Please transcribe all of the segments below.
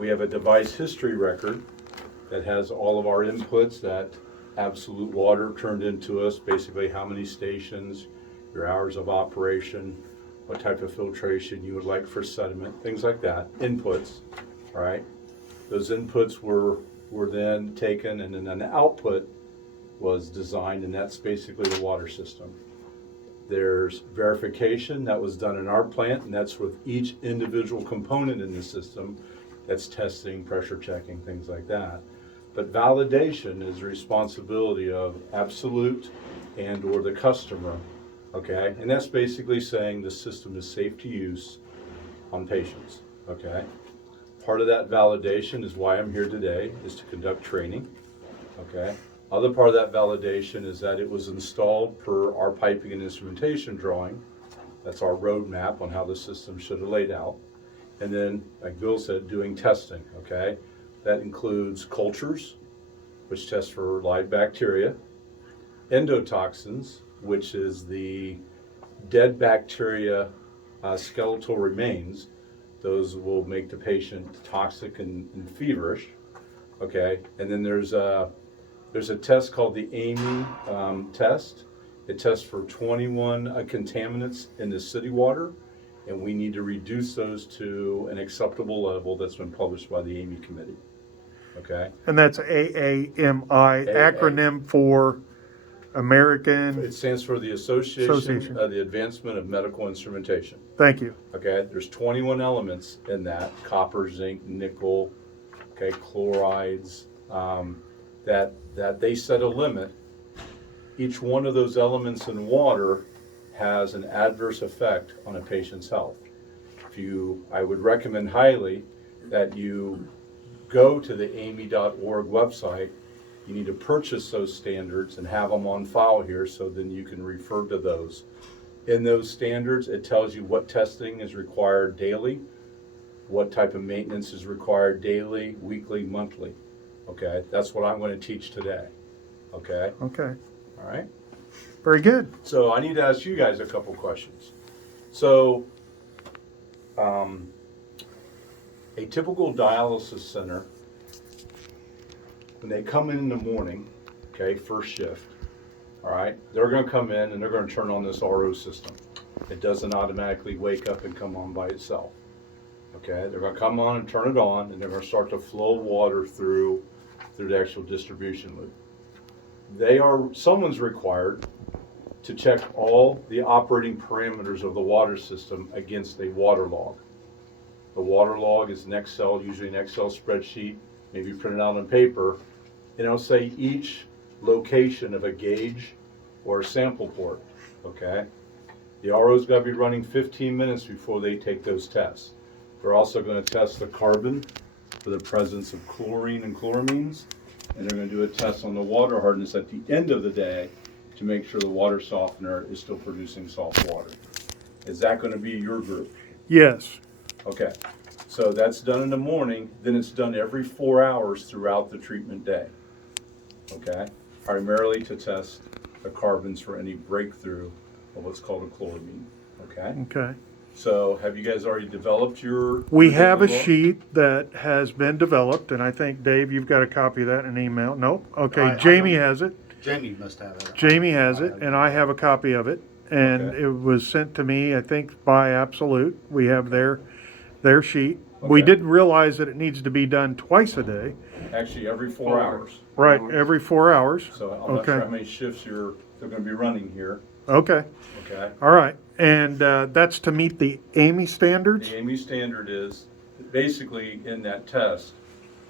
We have a device history record that has all of our inputs that Absolute Water turned into us, basically how many stations, your hours of operation, what type of filtration you would like for sediment, things like that, inputs, all right? Those inputs were then taken, and then an output was designed, and that's basically the water system. There's verification that was done in our plant, and that's with each individual component in the system. That's testing, pressure checking, things like that. But validation is the responsibility of Absolute and or the customer, okay? And that's basically saying the system is safe to use on patients, okay? Part of that validation is why I'm here today, is to conduct training, okay? Other part of that validation is that it was installed per our piping and instrumentation drawing. That's our roadmap on how the system should have laid out. And then, like Bill said, doing testing, okay? That includes cultures, which test for live bacteria, endotoxins, which is the dead bacteria skeletal remains. Those will make the patient toxic and feverish, okay? And then there's a test called the AMI test. It tests for 21 contaminants in the city water, and we need to reduce those to an acceptable level that's been published by the AMI committee, okay? And that's AAMI, acronym for American. It stands for the Association of the Advancement of Medical Instrumentation. Thank you. Okay, there's 21 elements in that: copper, zinc, nickel, okay, chlorides, that they set a limit. Each one of those elements in water has an adverse effect on a patient's health. I would recommend highly that you go to the AMI.org website. You need to purchase those standards and have them on file here, so then you can refer to those. In those standards, it tells you what testing is required daily, what type of maintenance is required daily, weekly, monthly. Okay, that's what I'm going to teach today. Okay? Okay. All right? Very good. So I need to ask you guys a couple questions. So, a typical dialysis center, when they come in the morning, okay, first shift, all right, they're going to come in and they're going to turn on this RO system. It doesn't automatically wake up and come on by itself. Okay, they're going to come on and turn it on, and they're going to start to flow water through the actual distribution loop. Someone's required to check all the operating parameters of the water system against a water log. The water log is an Excel, usually an Excel spreadsheet, maybe printed out on paper, and it'll say each location of a gauge or a sample port, okay? The RO's got to be running 15 minutes before they take those tests. They're also going to test the carbon for the presence of chlorine and chloramines, and they're going to do a test on the water hardness at the end of the day to make sure the water softener is still producing soft water. Is that going to be your group? Yes. Okay, so that's done in the morning, then it's done every 4 hours throughout the treatment day. Okay, primarily to test the carbons for any breakthrough of what's called a chloramine. Okay. Okay. So have you guys already developed your? We have a sheet that has been developed, and I think, Dave, you've got a copy of that in an email. Nope. Okay, Jamie has it. Jamie must have it. Jamie has it, and I have a copy of it. And Okay. it was sent to me, I think, by Absolute. We have their sheet. We Okay. didn't realize that it needs to be done twice a day. Actually, every 4 hours. Right, every 4 hours. So I'm not sure Okay. how many shifts they're going to be running here. Okay, Okay. all right. And that's to meet the AMI standards? The AMI standard is basically in that test,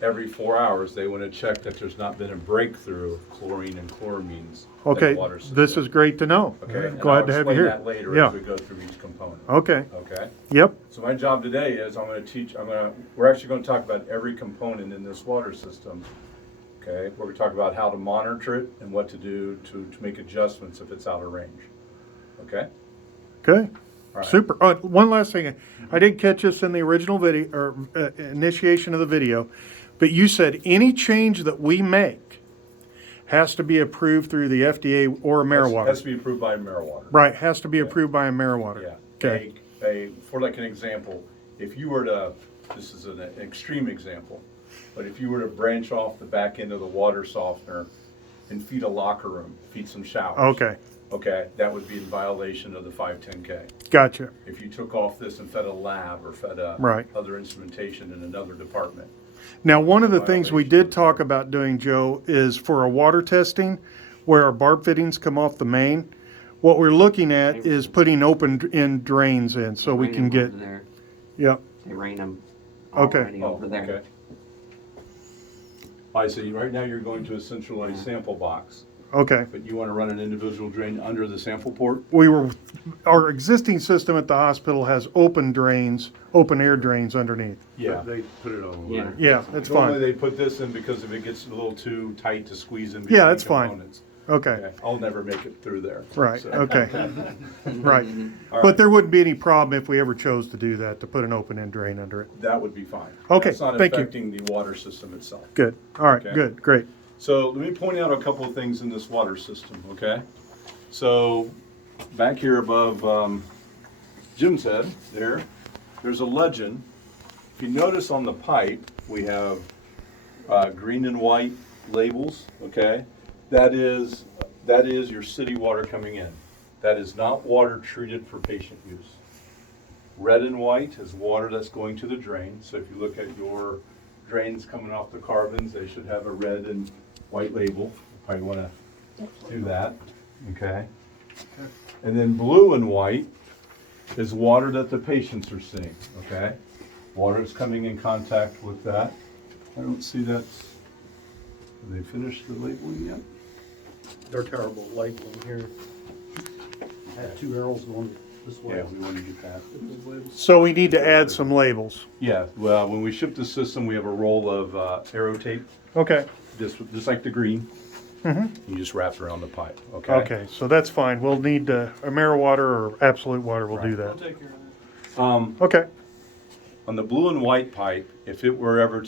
every 4 hours, they want to check that there's not been a breakthrough of chlorine and chloramines in Okay, the water system. this is great to know. Okay, and Glad I'll to have you explain here. that later Yeah. as we go through each component. Okay, Okay, yep, so my job today is we're actually going to talk about every component in this water system. Okay, we're going to talk about how to monitor it and what to do to make adjustments if it's out of range. Okay? okay. All right. Super. One last thing. I didn't catch this in the original video, or initiation of the video, but you said any change that we make has to be approved through the FDA or AmeriWater. Has to be approved by AmeriWater. Right, has to be approved by AmeriWater. Yeah. Okay. For like an example, if you were to this is an extreme example, but if you were to branch off the back end of the water softener and feed a locker room, feed some showers. Okay, Okay, that would be in violation of the 510K. gotcha. If you took off this and fed a lab or fed a Right. other instrumentation in another department. Now, one of the things we Violation of did the talk about doing, Joe, is for a water testing where our barb fittings come off the main, what we're looking at is putting open-end drains in so we can get, There. yep, They rain them Okay. already Oh, over there. okay. I see, right now you're going to a centralized sample box, okay. but you want to run an individual drain under the sample port? Our existing system at the hospital has open drains, open air drains underneath. Yeah. They put it on. Yeah. Yeah, that's Normally fine. they put this in because if it gets a little too tight to squeeze in Yeah, between that's fine. components. Okay, Okay, I'll never make it through there. right, So- okay, right. All But right. there wouldn't be any problem if we ever chose to do that, to put an open end drain under it. That would be fine. Okay, That's not thank you. affecting the water system itself. Good, all right, Okay. good, great. So let me point out a couple of things in this water system, okay? So back here above Jim's head, there's a legend. If you notice on the pipe, we have green and white labels, okay? That is your city water coming in. That is not water treated for patient use. Red and white is water that's going to the drain. So if you look at your drains coming off the carbons, they should have a red and white label. You probably want to do that, okay? And then blue and white is water that the patients are seeing, okay? Water is coming in contact with that. I don't see that. Have they finished the labeling yet? They're terrible labeling here. I have two arrows going this way. Yeah, we want to get that. So we need to add some labels. Yeah, well, when we ship the system, we have a roll of arrow tape, Okay, just like the green. You just wrap it around the pipe, okay? okay, so that's fine. We'll need ameriwater or absolute water, we'll do that. Take care of that. Okay, On the blue and white pipe, if it were ever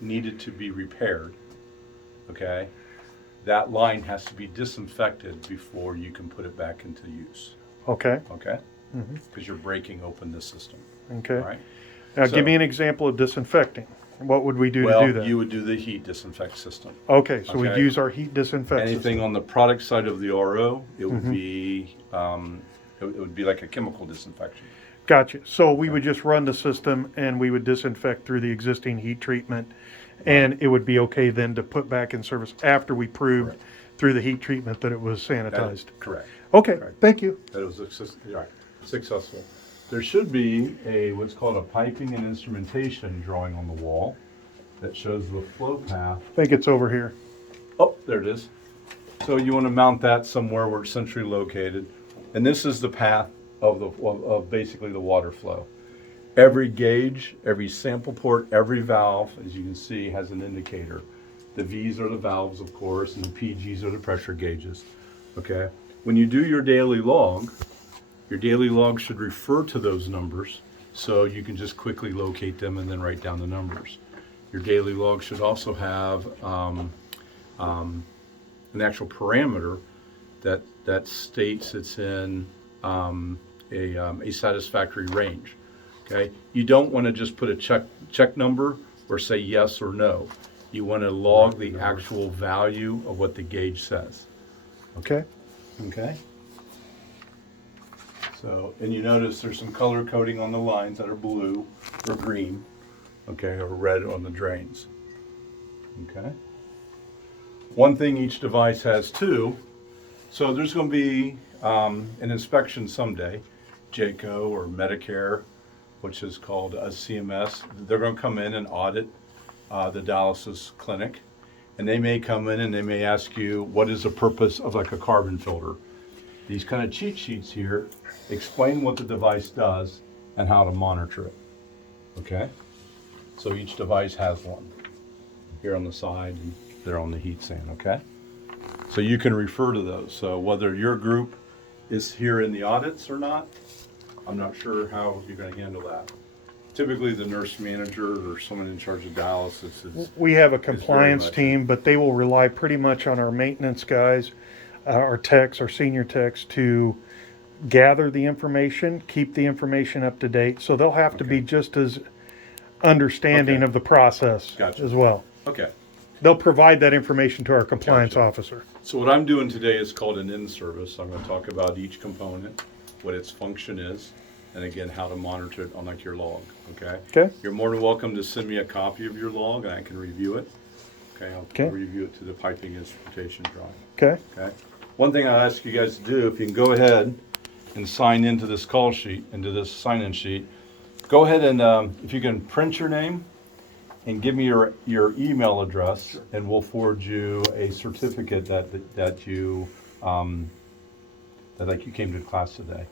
needed to be repaired, okay, that line has to be disinfected before you can put it back into use, okay, okay? Because you're breaking open the system, all okay. right? Now, So- give me an example of disinfecting. What would we do to do Well, that? you would do the heat disinfect system. Okay, so we'd Okay. use our heat disinfect Anything system. on the product side of the RO, it would be, it would be like a chemical disinfection. Gotcha. So we would just run the system and we would disinfect through the existing heat treatment. And it would be okay then to put back in service after we proved Correct. through the heat treatment that it was That is sanitized. correct. Okay, correct. thank you. That it was successful. There should be what's called a piping and instrumentation drawing on the wall that shows the flow path. I think it's over here. Oh, there it is. So you want to mount that somewhere where it's centrally located. And this is the path of basically the water flow. Every gauge, every sample port, every valve, as you can see, has an indicator. The V's are the valves, of course, and the PGs are the pressure gauges. Okay? When you do your daily log should refer to those numbers so you can just quickly locate them and then write down the numbers. Your daily log should also have an actual parameter that states it's in a satisfactory range. Okay, you don't want to just put a check number or say yes or no. You want to log the actual value of what the gauge says. Okay, Okay. So, and you notice there's some color coding on the lines that are blue or green, okay, or red on the drains. Okay. One thing each device has too, so there's going to be an inspection someday, JACO or Medicare, which is called a CMS. They're going to come in and audit the dialysis clinic, and they may come in and they may ask you, what is the purpose of like a carbon filter? These kind of cheat sheets here explain what the device does and how to monitor it. Okay? So each device has one here on the side and there on the heat sand, okay? So you can refer to those. So whether your group is here in the audits or not, I'm not sure how you're going to handle that. Typically, the nurse manager or someone in charge of dialysis is. we have a very compliance much- team, but they will rely pretty much on our maintenance guys, our techs, our senior techs to gather the information, keep the information up to date. So they'll have to be Okay. just as understanding Okay. of the process Gotcha. as well. Okay. They'll provide that information to our compliance Gotcha. officer. So what I'm doing today is called an in-service. I'm gonna talk about each component, what its function is, and again, how to monitor it on like your log, okay? Okay. You're more than welcome to send me a copy of your log and I can review it. Okay, Okay. I'll review it to the piping instrumentation drawing, Okay. okay? One thing I'll ask you guys to do, if you can go ahead and sign into this call sheet, into this sign-in sheet, go ahead and, if you can print your name and give me your email address, and we'll forward you a certificate that you, that like you came to class today.